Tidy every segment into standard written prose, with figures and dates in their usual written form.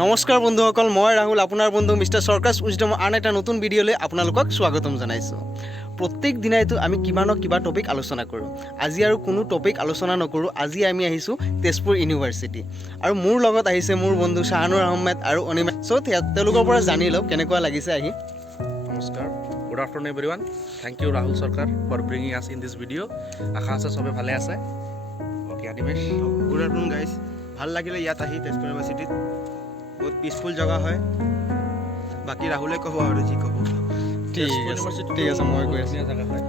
নমস্কাৰ বন্ধুসকল, মই ৰাহুল, আপোনাৰ বন্ধু মিষ্টাৰ সৰকাৰ উইজডম আন এটা নতুন ভিডিঅ'লৈ আপোনালোকক স্বাগতম জনাইছোঁ। প্ৰত্যেক দিনাইতো আমি কিবা টপিক আলোচনা কৰোঁ। আজি আৰু কোনো টপিক আলোচনা নকৰোঁ। আজি আমি আহিছোঁ তেজপুৰ ইউনিভাৰ্চিটি, আৰু মোৰ লগত আহিছে মোৰ বন্ধু শাহানুৰ আহমেদ আৰু অনিমা। চ' তেওঁলোকৰ পৰা জানি লওক কেনেকুৱা লাগিছে আহি। নমস্কাৰ, good afternoon everyone. Thank you Rahul Sarkar for bringing us in this video'. আশা আছে চবে ভালে আছে। Okay Animesh, good afternoon guys. ভাল লাগিলে ইয়াত আহি তেজপুৰ ইউনিভাৰ্চিটিত। বহুত পিচফুল জেগা হয়। বাকী ৰাহুলে ক'ব আৰু যি ক'ব। ঠিক আছে, মই কৈ আছোঁ। জেগা হয়।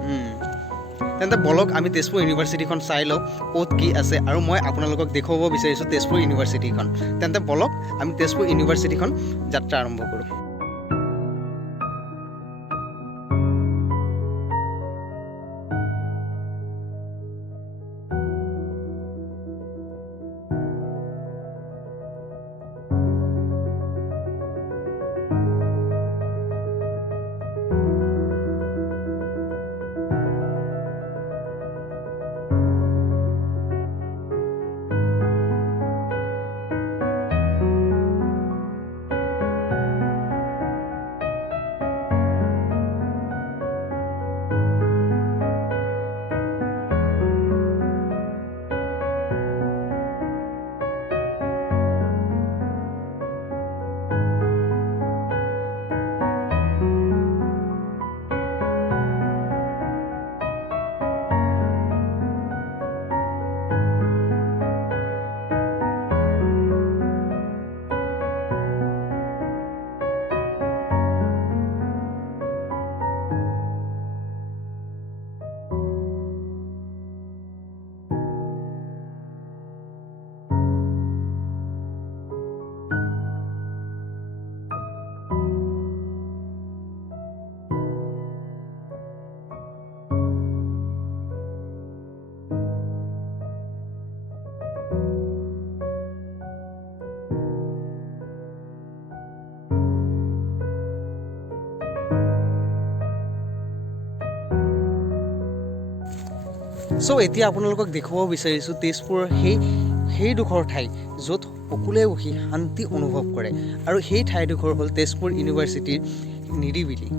তেন্তে বলক আমি তেজপুৰ ইউনিভাৰ্চিটিখন চাই লওঁ ক'ত কি আছে, আৰু মই আপোনালোকক দেখুৱাব বিচাৰিছোঁ তেজপুৰ ইউনিভাৰ্চিটিখন। তেন্তে বলক আমি তেজপুৰ ইউনিভাৰ্চিটিখন যাত্ৰা আৰম্ভ কৰোঁ। চ' এতিয়া আপোনালোকক দেখুৱাব বিচাৰিছোঁ তেজপুৰৰ সেইডোখৰ ঠাই য'ত সকলোৱে বহি শান্তি অনুভৱ কৰে, আৰু সেই ঠাইডোখৰ হ'ল তেজপুৰ ইউনিভাৰ্চিটিৰ নিৰিবিলি।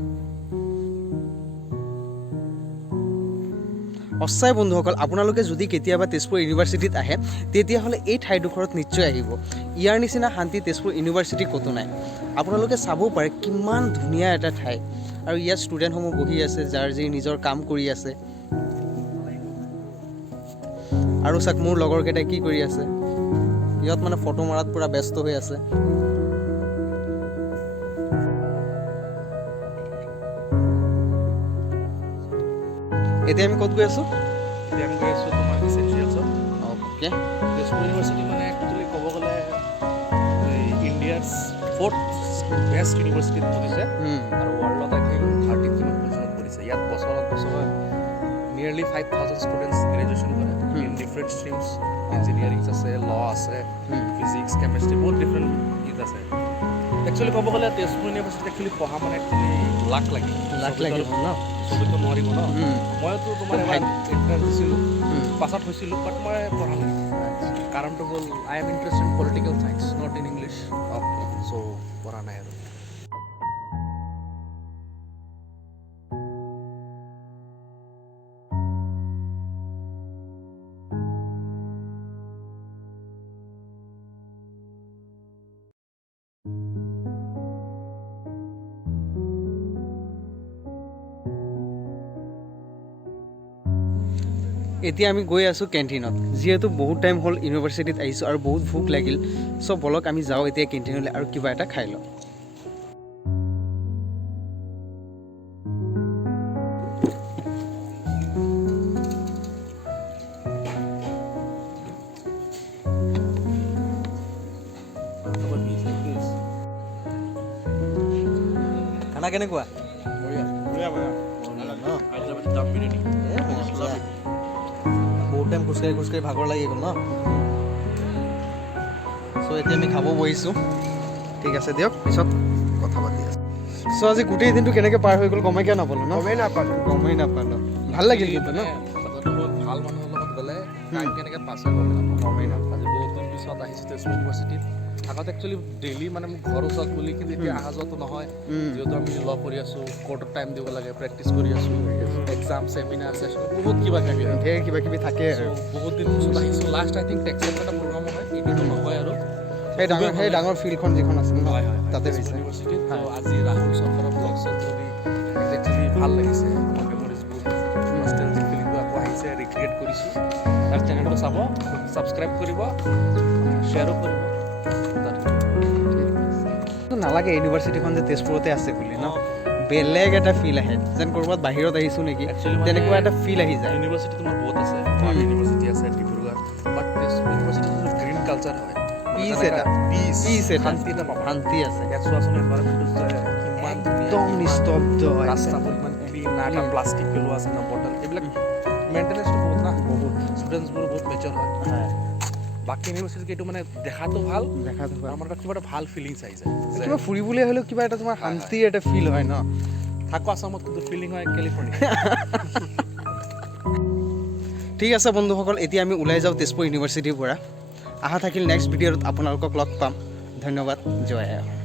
সঁচাই বন্ধুসকল, আপোনালোকে যদি কেতিয়াবা তেজপুৰ ইউনিভাৰ্চিটিত আহে তেতিয়াহ'লে এই ঠাইডোখৰত নিশ্চয় আহিব। ইয়াৰ নিচিনা শান্তি তেজপুৰ ইউনিভাৰ্চিটি ক'তো নাই। আপোনালোকে চাব পাৰে কিমান ধুনীয়া এটা ঠাই, আৰু ইয়াত ষ্টুডেণ্টসমূহ বহি আছে, যাৰ যি নিজৰ কাম কৰি আছে। আৰু চাওক মোৰ লগৰকেইটাই কি কৰি আছে, ইহঁত মানে ফটো মৰাত পূৰা ব্যস্ত হৈ আছে। এতিয়া আমি ক'ত গৈ আছোঁ? এতিয়া আমি গৈ আছোঁ তোমাৰ ইছেনচিয়েলছত। অ'কে। তেজপুৰ ইউনিভাৰ্চিটি মানে একচুৱেলি ক'ব গ'লে ইণ্ডিয়াৰ 4th বেষ্ট ইউনিভাৰ্চিটিত পৰিছে, আৰু ৱৰ্ল্ডত আই থিংক 13 পজিশ্যনত পৰিছে। ইয়াত বছৰত নিয়েৰলি 5,000 ষ্টুডেণ্টছ গ্ৰেজুৱেশ্যন কৰে ইন ডিফাৰেণ্ট ষ্ট্ৰীমছ। ইঞ্জিনিয়াৰিং আছে, ল আছে, ফিজিক্স, কেমেষ্ট্ৰি, বহুত ডিফাৰেণ্ট আছে। একচুৱেলি ক'ব গ'লে তেজপুৰ ইউনিভাৰ্চিটিত একচুৱেলি পঢ়া মানে একচুৱেলি লাক লাগিব ন, চবেতো নোৱাৰিব ন। মইতো তোমাৰ এবাৰ এণ্ট্ৰেঞ্চ দিছিলোঁ, পাছ আউট হৈছিলোঁ, বাট মই পঢ়া নাই। কাৰণটো হ'ল I am interested in political science, not in English. So' পঢ়া নাই আৰু। এতিয়া আমি গৈ আছোঁ কেণ্টিনত, যিহেতু বহুত টাইম হ'ল ইউনিভাৰ্চিটিত আহিছোঁ আৰু বহুত ভোক লাগিল। চ' বলক আমি যাওঁ এতিয়া কেণ্টিনলৈ আৰু কিবা এটা খাই লওঁ। খানা কেনেকুৱা? বহুত টাইম খোজকাঢ়ি ভাগৰ লাগি গ'ল ন। চ' এতিয়া আমি খাব বহিছোঁ। ঠিক আছে দিয়ক, পিছত কথা পাতি আছোঁ। চ' আজি গোটেই দিনটো কেনেকৈ পাৰ হৈ গ'ল গমেই কিয় নাপালোঁ ন? গমেই নাপালোঁ। ভাল লাগিল কিন্তু ন। কথাটো হ'ল ভাল মানুহৰ লগত গ'লে টাইম কেনেকৈ পাছ হৈ গ'ল গমেই নাপাওঁ আজি বহুত দিন পিছত আহিছোঁ তেজপুৰ ইউনিভাৰ্চিটিত আগতে একচুৱেলি ডেইলি মানে মোক ঘৰ ওচৰত বুলি কিন্তু এতিয়া অহা যোৱাটো নহয় যিহেতু আমি ল কৰি আছোঁ কোৰ্টত টাইম দিব লাগে প্ৰেক্টিচ কৰি আছোঁ এক্সাম ছেমিনাৰ ছেশ্যন বহুত কিবা কিবি ঢেৰ কিবা কিবি থাকে So, বহুত দিন পিছত আহিছোঁ লাষ্ট আই থিংক টেক্সট এটা প্ৰগ্ৰাম হয় এইটোতো নহয় আৰু সেই ডাঙৰ ফিল্ডখন যিখন আছে ন হয় হয় তাতে তেজপুৰ হৈছে ইউনিভাৰ্চিটিত তো আজি ৰাহুল চৰকাৰৰ ব্লগ চগ কৰি একচুৱেলি ভাল লাগিছে আমাৰ মেমৰিজবোৰ নষ্টেলজিক ফিলিংটো আকৌ আহিছে ৰিক্ৰিয়েট কৰিছোঁ তাৰ চেনেলটো চাব ছাবস্ক্ৰাইব কৰিব শ্বেয়াৰো কৰিব নালাগে ইউনিভাৰ্চিটিখন যে তেজপুৰতে আছে বুলি ন বেলেগ এটা ফিল আহে যেন ক'ৰবাত বাহিৰত আহিছোঁ নেকি তেনেকুৱা এটা ফিল আহি যায় ইউনিভাৰ্চিটি তোমাৰ বহুত আছে ইউনিভাৰ্চিটি আছে ডিব্ৰুগড় বাট তেজপুৰ ইউনিভাৰ্চিটি যোনটো গ্ৰীণ কালচাৰ হয় পিচ এটা শান্তি এটা পাবা শান্তি আছে ইয়াত চোৱাচোন এনভাইৰনমেণ্টটো কিমান একদম নিস্তব্ধ ৰাস্তাবোৰ ইমান ক্লিন না এটা প্লাষ্টিক পেলোৱা আছে না বটল এইবিলাক মেইনটেনেঞ্চটো বহুত না বহুত ষ্টুডেণ্টছবোৰ বহুত মেজৰ হয় বাকী ইউনিভাৰ্চিটিত এইটো মানে দেখাটো ভাল আমাৰ তাত কিবা এটা ভাল ফিলিংছ আহি যায় কিবা ফুৰিবলৈ হ'লেও কিবা এটা তোমাৰ শান্তিৰ এটা ফিল হয় ন থাকো আছামত কিন্তু ফিলিং হয় কেলিফৰ্ণিয়া ঠিক আছে বন্ধুসকল এতিয়া আমি ওলাই যাওঁ তেজপুৰ ইউনিভাৰ্চিটিৰ পৰা আশা থাকিল নেক্সট ভিডিঅ'ত আপোনালোকক লগ পাম ধন্যবাদ জয় আই অসম